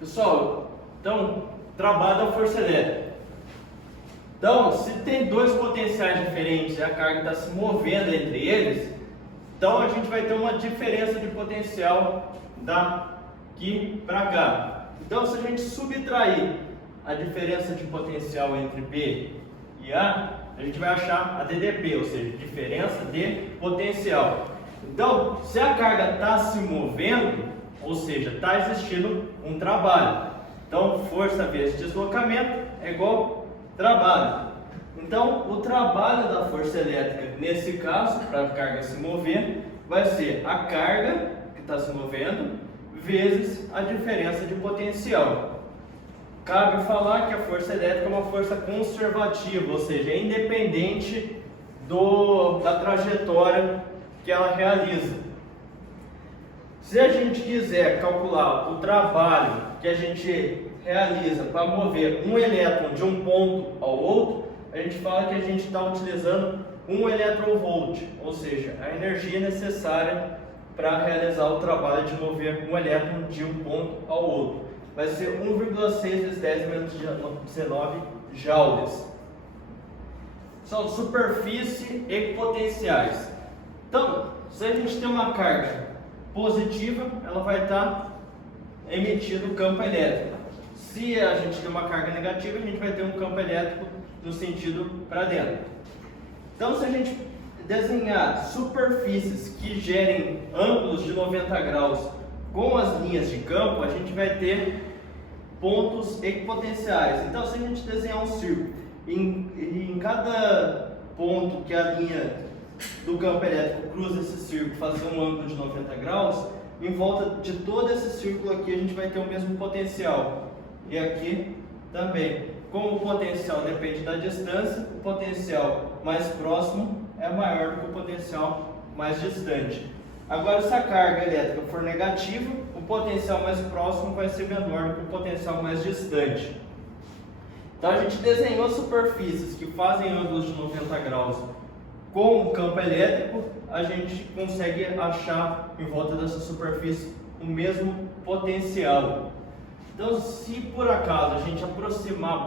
Pessoal, então, trabalho da força elétrica. Então, se tem dois potenciais diferentes e a carga está se movendo entre eles, então a gente vai ter uma diferença de potencial daqui para cá. Então, se a gente subtrair a diferença de potencial entre B e A gente vai achar a DDP, ou seja, diferença de potencial. Então, se a carga está se movendo, ou seja, está existindo um trabalho. Então, força vezes deslocamento é igual trabalho. Então, o trabalho da força elétrica, nesse caso, para a carga se mover, vai ser a carga que está se movendo vezes a diferença de potencial. Cabe falar que a força elétrica é uma força conservativa, ou seja, é independente da trajetória que ela realiza. Se a gente quiser calcular o trabalho que a gente realiza para mover um elétron de um ponto ao outro, a gente fala que a gente está utilizando 1 eletronvolt, ou seja, a energia necessária para realizar o trabalho de mover um elétron de um ponto ao outro. Vai ser 1,6 vezes 10 menos 19 joules. São superfície e potenciais. Então, se a gente tem uma carga positiva, ela vai estar emitindo campo elétrico. Se a gente tem uma carga negativa, a gente vai ter um campo elétrico no sentido para dentro. Então, se a gente desenhar superfícies que gerem ângulos de 90 graus com as linhas de campo, a gente vai ter pontos equipotenciais. Então, se a gente desenhar um círculo, em cada ponto que a linha do campo elétrico cruza esse círculo, fazer um ângulo de 90 graus, em volta de todo esse círculo aqui a gente vai ter o mesmo potencial. E aqui também. Como o potencial depende da distância, o potencial mais próximo é maior do que o potencial mais distante. Agora, se a carga elétrica for negativa, o potencial mais próximo vai ser menor do que o potencial mais distante. Então, a gente desenhou superfícies que fazem ângulos de 90 graus com o campo elétrico, a gente consegue achar em volta dessa superfície o mesmo potencial. Então, se por acaso a gente aproximar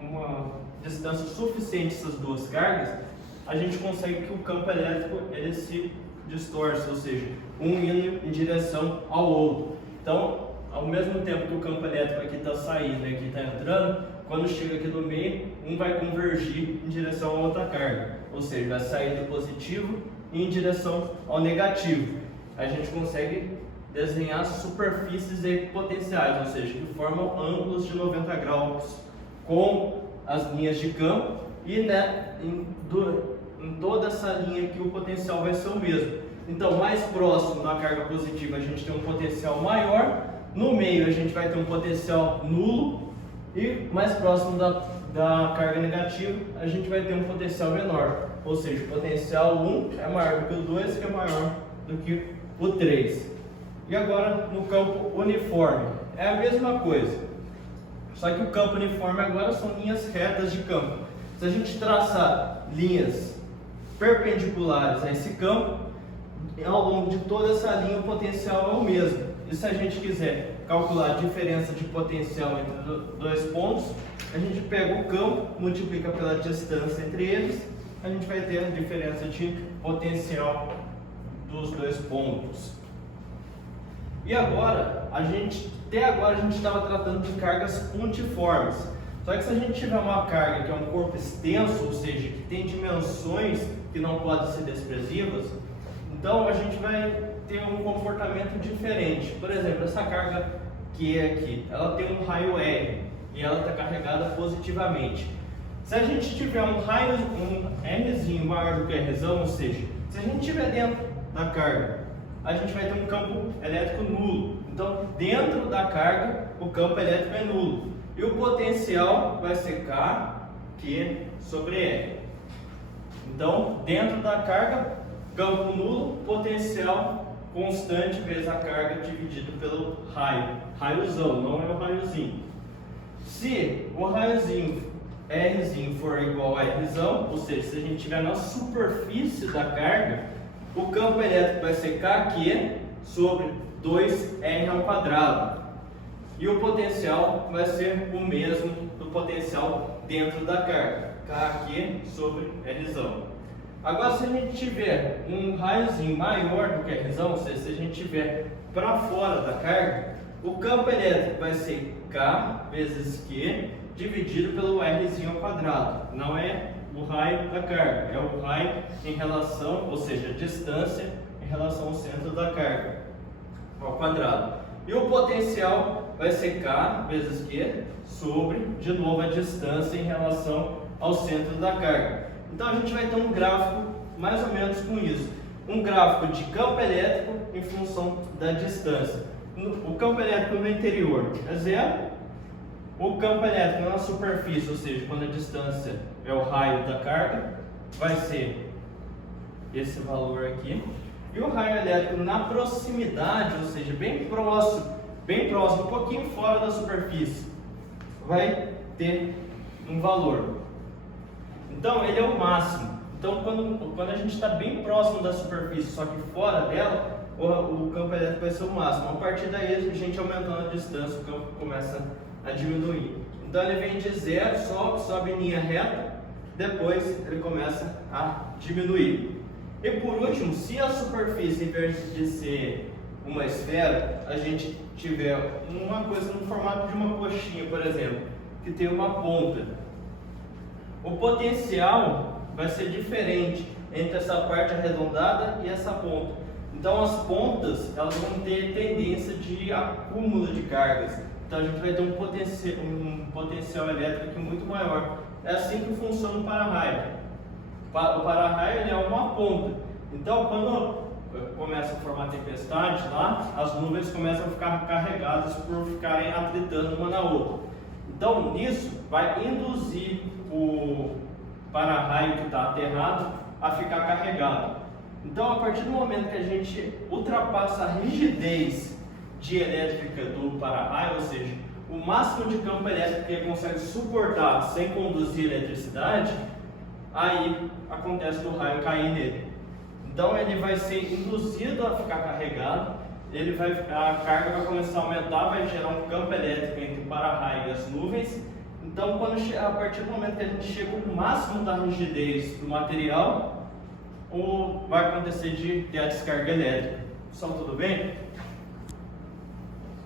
uma distância suficiente essas duas cargas, a gente consegue que o campo elétrico ele se distorce, ou seja, um indo em direção ao outro. Então, ao mesmo tempo que o campo elétrico aqui está saindo e aqui está entrando, quando chega aqui no meio, um vai convergir em direção à outra carga, ou seja, vai sair do positivo e em direção ao negativo. A gente consegue desenhar superfícies equipotenciais, ou seja, que formam ângulos de 90 graus com as linhas de campo e em toda essa linha aqui o potencial vai ser o mesmo. Então, mais próximo da carga positiva a gente tem um potencial maior, no meio a gente vai ter um potencial nulo e mais próximo da carga negativa a gente vai ter um potencial menor, ou seja, o potencial 1 é maior do que o 2, que é maior do que o 3. E agora no campo uniforme, é a mesma coisa, só que o campo uniforme agora são linhas retas de campo. Se a gente traçar linhas perpendiculares a esse campo, ao longo de toda essa linha o potencial é o mesmo. E se a gente quiser calcular a diferença de potencial entre dois pontos, a gente pega o campo, multiplica pela distância entre eles, a gente vai ter a diferença de potencial dos dois pontos. E agora, até agora a gente estava tratando de cargas pontiformes. Só que se a gente tiver uma carga que é um corpo extenso, ou seja, que tem dimensões que não podem ser desprezíveis, então a gente vai ter um comportamento diferente. Por exemplo, essa carga que é aqui, ela tem um raio R e ela está carregada positivamente. Se a gente tiver um Rzinho maior do que Rzão, ou seja, se a gente estiver dentro da carga, a gente vai ter um campo elétrico nulo. Então, dentro da carga, o campo elétrico é nulo. E o potencial vai ser Q sobre R. Então, dentro da carga, campo nulo, potencial constante vezes a carga dividido pelo raio. Raiozão, não é o raiozinho. Se o raiozinho Rzinho for igual a Rzão, ou seja, se a gente estiver na superfície da carga, o campo elétrico vai ser KQ sobre 2R ao quadrado. E o potencial vai ser o mesmo do potencial dentro da carga, K aqui sobre Rzão. Agora, se a gente tiver um raiozinho maior do que Rzão, ou seja, se a gente tiver para fora da carga, o campo elétrico vai ser K vezes Q dividido pelo Rzinho ao quadrado. Não é o raio da carga, é o raio em relação, ou seja, a distância em relação ao centro da carga ao quadrado. E o potencial vai ser K vezes Q sobre, de novo, a distância em relação ao centro da carga. Então a gente vai ter um gráfico mais ou menos com isso. Um gráfico de campo elétrico em função da distância. O campo elétrico no interior é zero. O campo elétrico na superfície, ou seja, quando a distância é o raio da carga, vai ser esse valor aqui. E o raio elétrico na proximidade, ou seja, bem próximo, um pouquinho fora da superfície, vai ter um valor. Então, ele é o máximo. Então, quando a gente está bem próximo da superfície, só que fora dela, o campo elétrico vai ser o máximo. A partir daí, a gente aumentando a distância, o campo começa a diminuir. Então, ele vem de zero, sobe em linha reta, depois ele começa a diminuir. E por último, se a superfície, em vez de ser uma esfera, a gente tiver uma coisa no formato de uma coxinha, por exemplo, que tem uma ponta, o potencial vai ser diferente entre essa parte arredondada e essa ponta. Então as pontas, elas vão ter tendência de acúmulo de cargas. Então a gente vai ter um potencial elétrico aqui muito maior. É assim que funciona o para-raio. O para-raio ele é uma ponta. Então quando começa a formar tempestade lá, as nuvens começam a ficar carregadas por ficarem atritando uma na outra. Então nisso vai induzir o para-raio que está aterrado a ficar carregado. Então a partir do momento que a gente ultrapassa a rigidez dielétrica do para-raio, ou seja, o máximo de campo elétrico que ele consegue suportar sem conduzir eletricidade, aí acontece do raio cair nele. Então ele vai ser induzido a ficar carregado, a carga vai começar a aumentar, vai gerar um campo elétrico entre o para-raio e as nuvens. Então a partir do momento que a gente chega no máximo da rigidez do material, vai acontecer de ter a descarga elétrica. Pessoal, tudo bem?